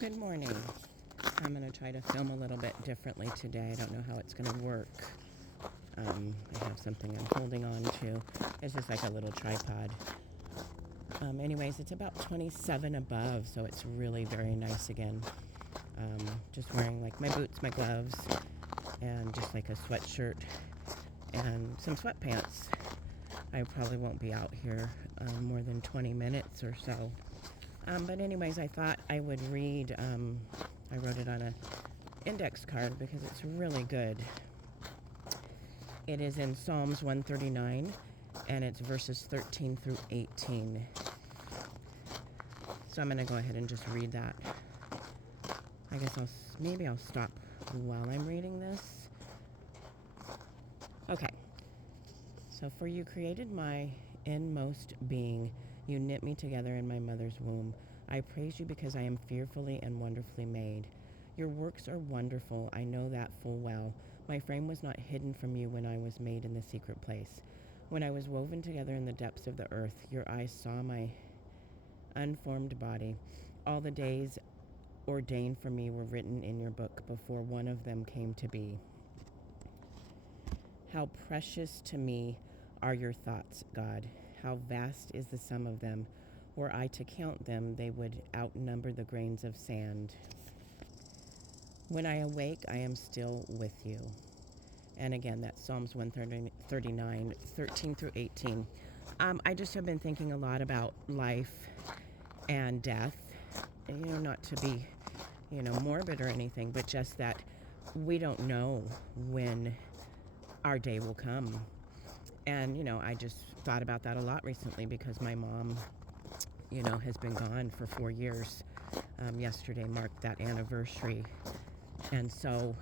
Good morning. I'm going to try to film a little bit differently today. I don't know how it's going to work. I have something I'm holding on to. It's just like a little tripod. Anyways, it's about 27 above, so it's really very nice again. Just wearing like my boots, my gloves, and just like a sweatshirt and some sweatpants. I probably won't be out here more than 20 minutes or so. But anyways, I thought I would read, I wrote it on an index card because it's really good. It is in Psalms 139, and it's verses 13 through 18. So I'm going to go ahead and just read that. I guess maybe I'll stop while I'm reading this. Okay. So, for you created my inmost being. You knit me together in my mother's womb. I praise you because I am fearfully and wonderfully made. Your works are wonderful. I know that full well. My frame was not hidden from you when I was made in the secret place. When I was woven together in the depths of the earth, your eyes saw my unformed body. All the days ordained for me were written in your book before one of them came to be. How precious to me are your thoughts, God. How vast is the sum of them. Were I to count them, they would outnumber the grains of sand. When I awake, I am still with you. And again, that's Psalms 139, 13 through 18. I just have been thinking a lot about life and death. Not to be, morbid or anything, but just that we don't know when our day will come. And, I just thought about that a lot recently because my mom, has been gone for 4 years. Yesterday marked that anniversary. And so,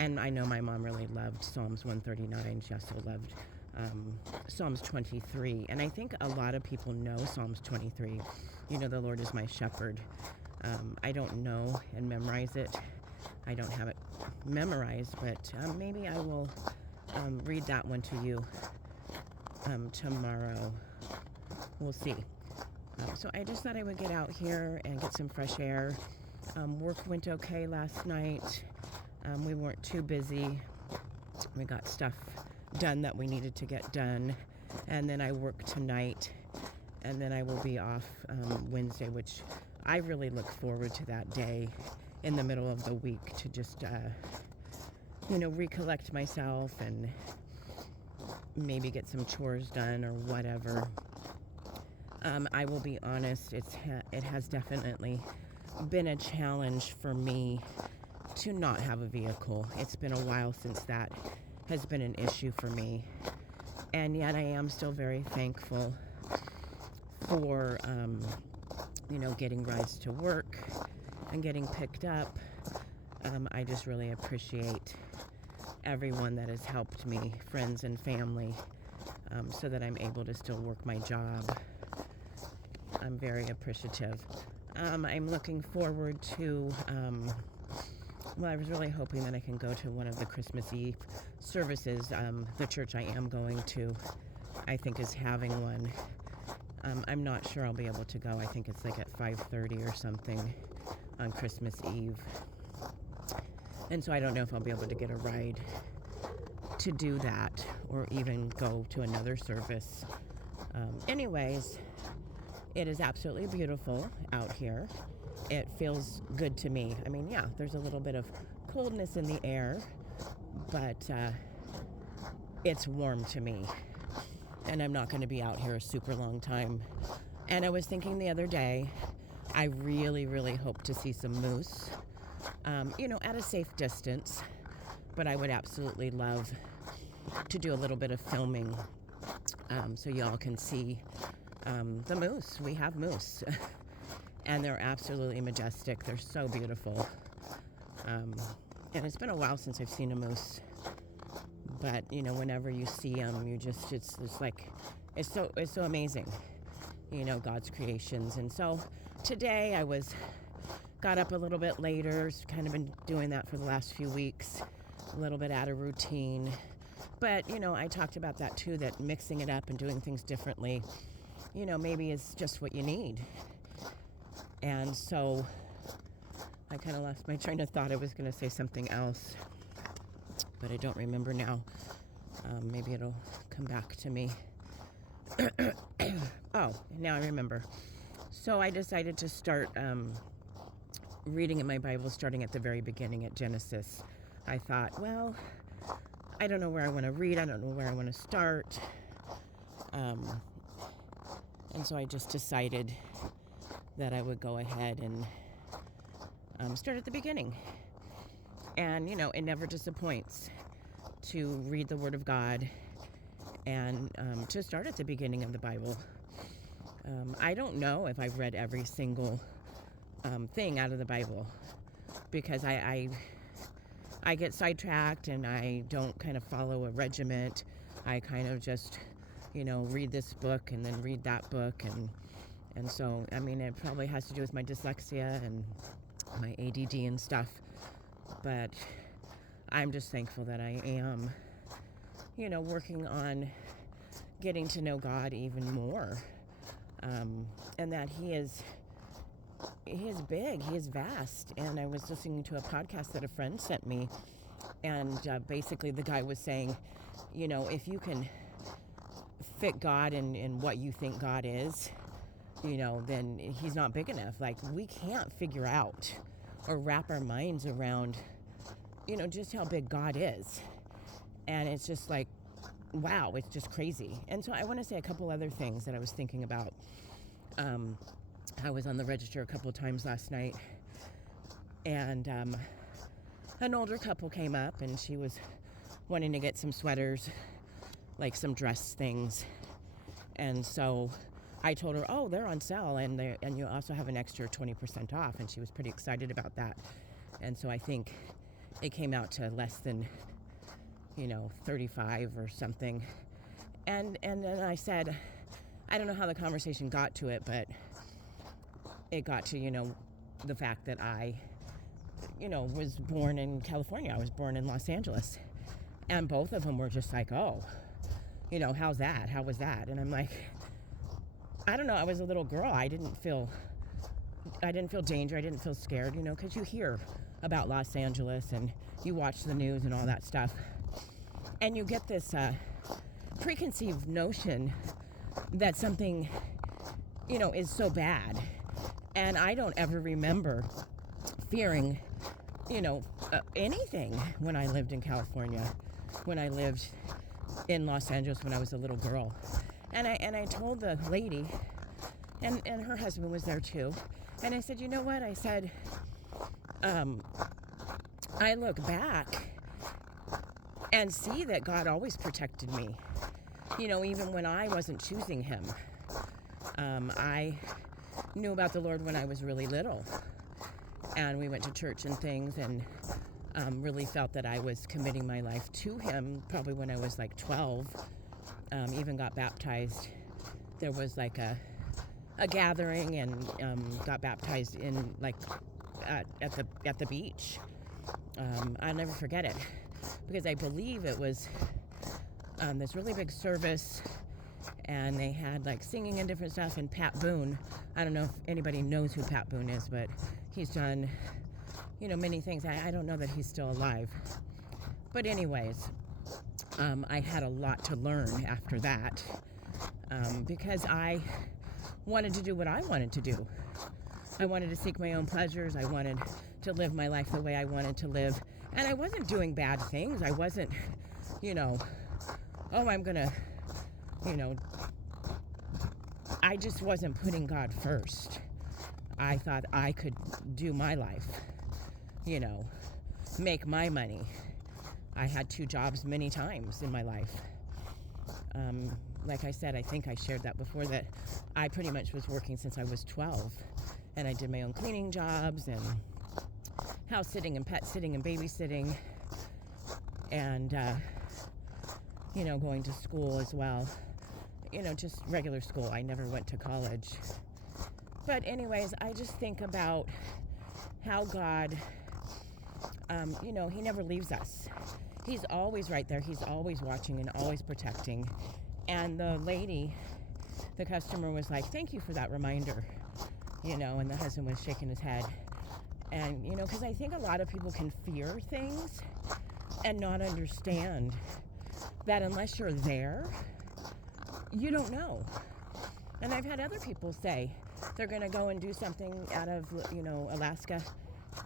and I know my mom really loved Psalms 139. She also loved Psalms 23. And I think a lot of people know Psalms 23. The Lord is my shepherd. I don't know and memorize it. I don't have it memorized, but maybe I will read that one to you tomorrow. We'll see. So I just thought I would get out here and get some fresh air. Work went okay last night. We weren't too busy. We got stuff done that we needed to get done. And then I work tonight. And then I will be off Wednesday, which I really look forward to that day in the middle of the week to just, recollect myself and maybe get some chores done or whatever. I will be honest, it has definitely been a challenge for me to not have a vehicle. It's been a while since that has been an issue for me. And yet I am still very thankful for, getting rides to work and getting picked up. I just really appreciate everyone that has helped me, friends and family, so that I'm able to still work my job. I'm very appreciative. I'm looking forward to, I was really hoping that I can go to one of the Christmas Eve services. The church I am going to, I think, is having one. I'm not sure I'll be able to go. I think it's like at 5:30 or something on Christmas Eve. And so I don't know if I'll be able to get a ride to do that or even go to another service. Anyways, it is absolutely beautiful out here. It feels good to me. I mean, yeah, there's a little bit of coldness in the air, but it's warm to me. And I'm not going to be out here a super long time. And I was thinking the other day, I really, really hope to see some moose, at a safe distance. But I would absolutely love to do a little bit of filming so y'all can see the moose. We have moose. And they're absolutely majestic. They're so beautiful. And it's been a while since I've seen a moose. But, whenever you see them, it's so amazing, God's creations. And so today I got up a little bit later, kind of been doing that for the last few weeks, a little bit out of routine. But, I talked about that too, that mixing it up and doing things differently, maybe is just what you need. And so I kind of lost my train of thought. I was going to say something else, but I don't remember now. Maybe it'll come back to me. Oh, now I remember. So I decided to start reading in my Bible, starting at the very beginning at Genesis. I thought, well, I don't know where I want to read. I don't know where I want to start. And so I just decided that I would go ahead and start at the beginning. And, it never disappoints to read the Word of God and to start at the beginning of the Bible. I don't know if I've read every single thing out of the Bible, because I get sidetracked and I don't kind of follow a regiment. I kind of just, read this book and then read that book. And so, it probably has to do with my dyslexia and my ADD and stuff. But I'm just thankful that I am, working on getting to know God even more. And that He is big, He is vast. And I was listening to a podcast that a friend sent me, and basically the guy was saying, if you can fit God in what you think God is, then He's not big enough. Like, we can't figure out or wrap our minds around, just how big God is. And it's just like, wow, it's just crazy. And so I want to say a couple other things that I was thinking about. I was on the register a couple of times last night, and an older couple came up, and she was wanting to get some sweaters, like some dress things. And so I told her, oh, they're on sale, and you also have an extra 20% off. And she was pretty excited about that. And so I think it came out to less than, 35 or something. And then I said, I don't know how the conversation got to it, but it got to, the fact that I, was born in California. I was born in Los Angeles. And both of them were just like, oh, how's that? How was that? And I'm like, I don't know. I was a little girl. I didn't feel danger. I didn't feel scared, because you hear about Los Angeles and you watch the news and all that stuff. And you get this preconceived notion that something, is so bad. And I don't ever remember fearing, anything when I lived in California, when I lived in Los Angeles when I was a little girl. And I told the lady, and her husband was there too, and I said, you know what? I said, I look back and see that God always protected me, even when I wasn't choosing Him. I knew about the Lord when I was really little, and we went to church and things, and really felt that I was committing my life to Him probably when I was like 12. Even got baptized. There was like a gathering, and got baptized in like at the beach. I'll never forget it, because I believe it was this really big service, and they had like singing and different stuff. And Pat Boone, I don't know if anybody knows who Pat Boone is, but he's done, many things. I don't know that he's still alive. But anyways, I had a lot to learn after that, because I wanted to do what I wanted to do. I wanted to seek my own pleasures. I wanted to live my life the way I wanted to live. And I wasn't doing bad things. I wasn't, I'm going to, I just wasn't putting God first. I thought I could do my life, make my money. I had 2 jobs many times in my life. Like I said, I think I shared that before, that I pretty much was working since I was 12. And I did my own cleaning jobs and house sitting and pet sitting and babysitting. And, going to school as well. Just regular school. I never went to college. But anyways, I just think about how God, He never leaves us. He's always right there. He's always watching and always protecting. And the lady, the customer, was like, thank you for that reminder. and the husband was shaking his head. And, because I think a lot of people can fear things and not understand that unless you're there, you don't know. And I've had other people say they're going to go and do something out of, Alaska.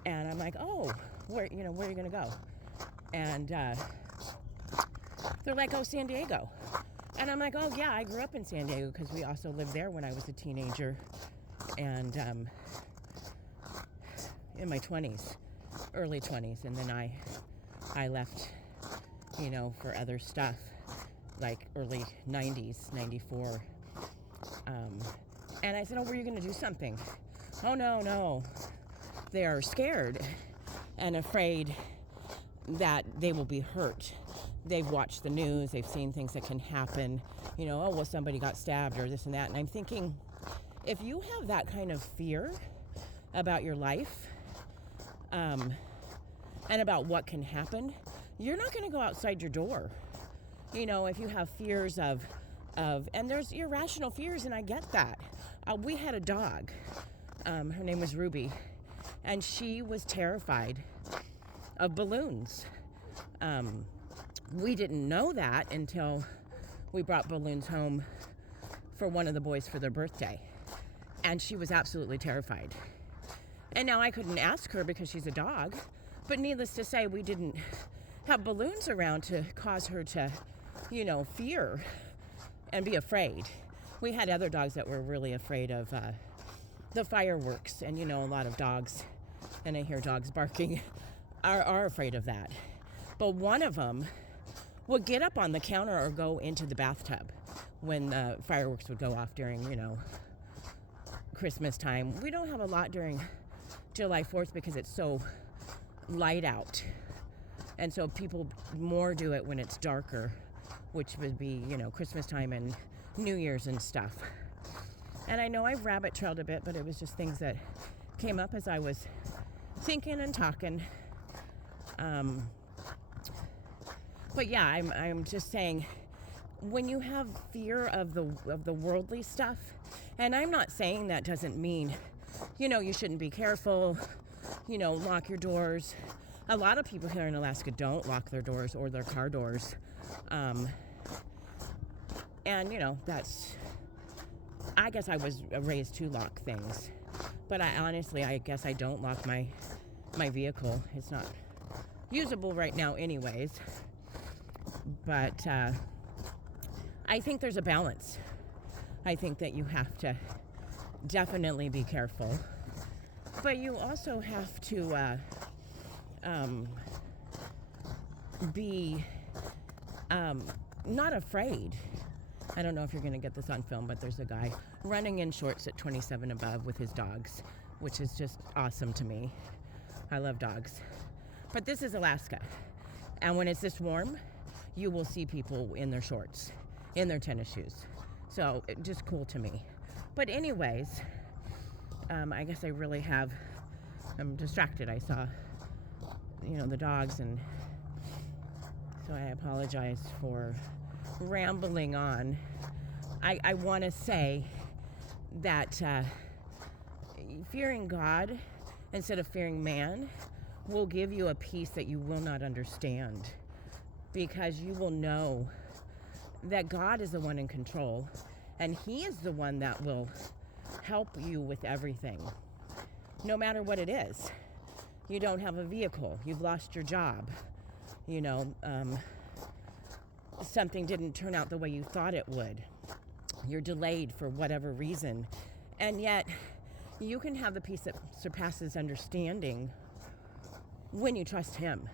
And I'm like, oh, where are you going to go? And they're like, oh, San Diego. And I'm like, oh, yeah, I grew up in San Diego because we also lived there when I was a teenager and in my 20s, early 20s. And then I left, for other stuff, like early 90s, 94. And I said, oh, were you going to do something? Oh, no. They are scared and afraid that they will be hurt. They've watched the news. They've seen things that can happen. Oh, well, somebody got stabbed or this and that. And I'm thinking, if you have that kind of fear about your life and about what can happen, you're not going to go outside your door. If you have fears of and there's irrational fears, and I get that. We had a dog. Her name was Ruby, and she was terrified of balloons. We didn't know that until we brought balloons home for one of the boys for their birthday, and she was absolutely terrified. And now I couldn't ask her because she's a dog, but needless to say, we didn't have balloons around to cause her to, fear and be afraid. We had other dogs that were really afraid of the fireworks, and a lot of dogs, and I hear dogs barking, are afraid of that. But one of them would get up on the counter or go into the bathtub when the fireworks would go off during, Christmas time. We don't have a lot during July 4th because it's so light out. And so people more do it when it's darker, which would be, Christmas time and New Year's and stuff. And I know I've rabbit trailed a bit, but it was just things that came up as I was thinking and talking. But yeah, I'm just saying, when you have fear of the worldly stuff, and I'm not saying that doesn't mean, you shouldn't be careful, lock your doors. A lot of people here in Alaska don't lock their doors or their car doors. And, I guess I was raised to lock things. But I guess I don't lock my vehicle. It's not usable right now anyways. But I think there's a balance. I think that you have to definitely be careful. But you also have to be not afraid. I don't know if you're going to get this on film, but there's a guy running in shorts at 27 above with his dogs, which is just awesome to me. I love dogs. But this is Alaska. And when it's this warm, you will see people in their shorts, in their tennis shoes. So just cool to me. But anyways, I guess I'm distracted. I saw, the dogs, and so I apologize for rambling on. I want to say that fearing God instead of fearing man will give you a peace that you will not understand, because you will know that God is the one in control, and He is the one that will help you with everything, no matter what it is. You don't have a vehicle, you've lost your job, something didn't turn out the way you thought it would. You're delayed for whatever reason. And yet, you can have the peace that surpasses understanding when you trust Him.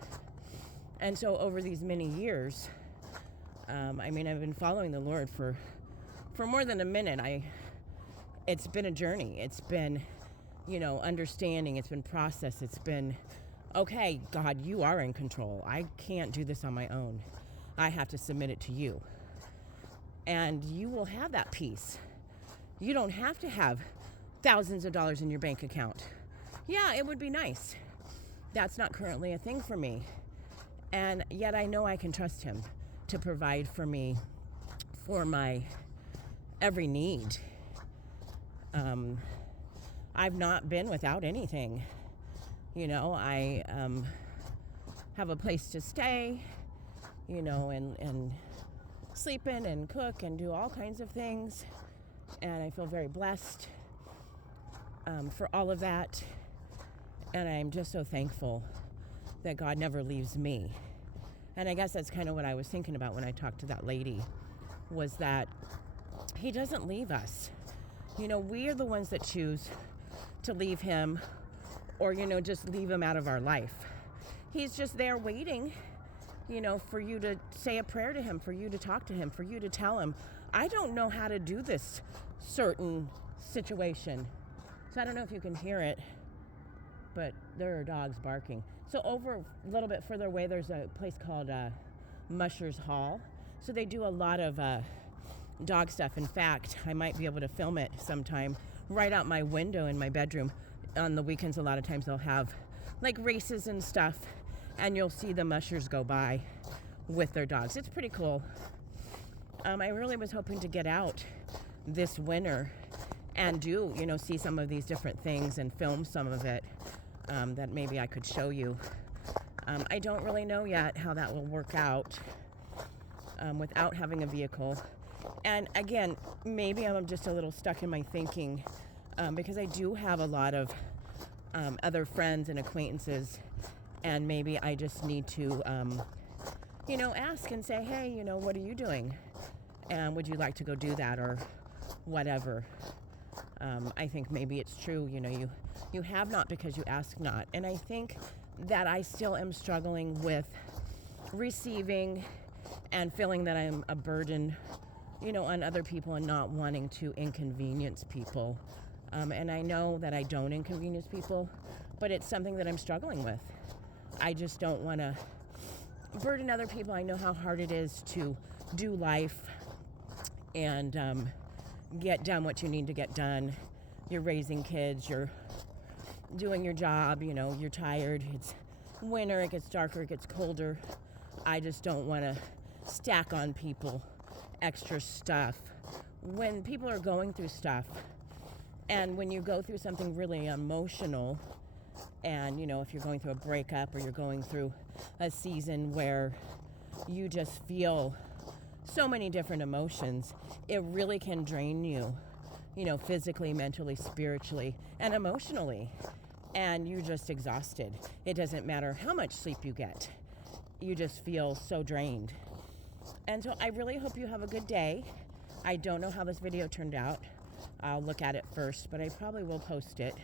And so over these many years, I've been following the Lord for more than a minute. It's been a journey. It's been, understanding. It's been process. It's been, okay, God, you are in control. I can't do this on my own. I have to submit it to you. And you will have that peace. You don't have to have thousands of dollars in your bank account. Yeah, it would be nice. That's not currently a thing for me. And yet I know I can trust Him to provide for me for my every need. I've not been without anything. I have a place to stay, and sleep in and cook and do all kinds of things. And I feel very blessed for all of that. And I'm just so thankful that God never leaves me. And I guess that's kind of what I was thinking about when I talked to that lady, was that he doesn't leave us. We are the ones that choose to leave him or, just leave him out of our life. He's just there waiting, for you to say a prayer to him, for you to talk to him, for you to tell him, I don't know how to do this certain situation. So I don't know if you can hear it, but there are dogs barking. So over a little bit further away, there's a place called Musher's Hall. So they do a lot of dog stuff. In fact, I might be able to film it sometime right out my window in my bedroom. On the weekends, a lot of times they'll have like races and stuff, and you'll see the mushers go by with their dogs. It's pretty cool. I really was hoping to get out this winter and do, see some of these different things and film some of it that maybe I could show you. I don't really know yet how that will work out without having a vehicle. And again, maybe I'm just a little stuck in my thinking because I do have a lot of other friends and acquaintances, and maybe I just need to, ask and say, hey, what are you doing? And would you like to go do that or whatever? I think maybe it's true, you have not because you ask not. And I think that I still am struggling with receiving and feeling that I'm a burden, on other people and not wanting to inconvenience people. And I know that I don't inconvenience people, but it's something that I'm struggling with. I just don't want to burden other people. I know how hard it is to do life and get done what you need to get done. You're raising kids, you're doing your job, you're tired. It's winter, it gets darker, it gets colder. I just don't want to stack on people extra stuff. When people are going through stuff, and when you go through something really emotional, and if you're going through a breakup or you're going through a season where you just feel so many different emotions, it really can drain you, physically, mentally, spiritually, and emotionally. And you're just exhausted. It doesn't matter how much sleep you get. You just feel so drained. And so I really hope you have a good day. I don't know how this video turned out. I'll look at it first, but I probably will post it.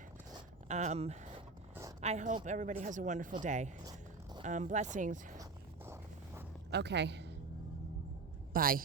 I hope everybody has a wonderful day. Blessings. Okay. Bye.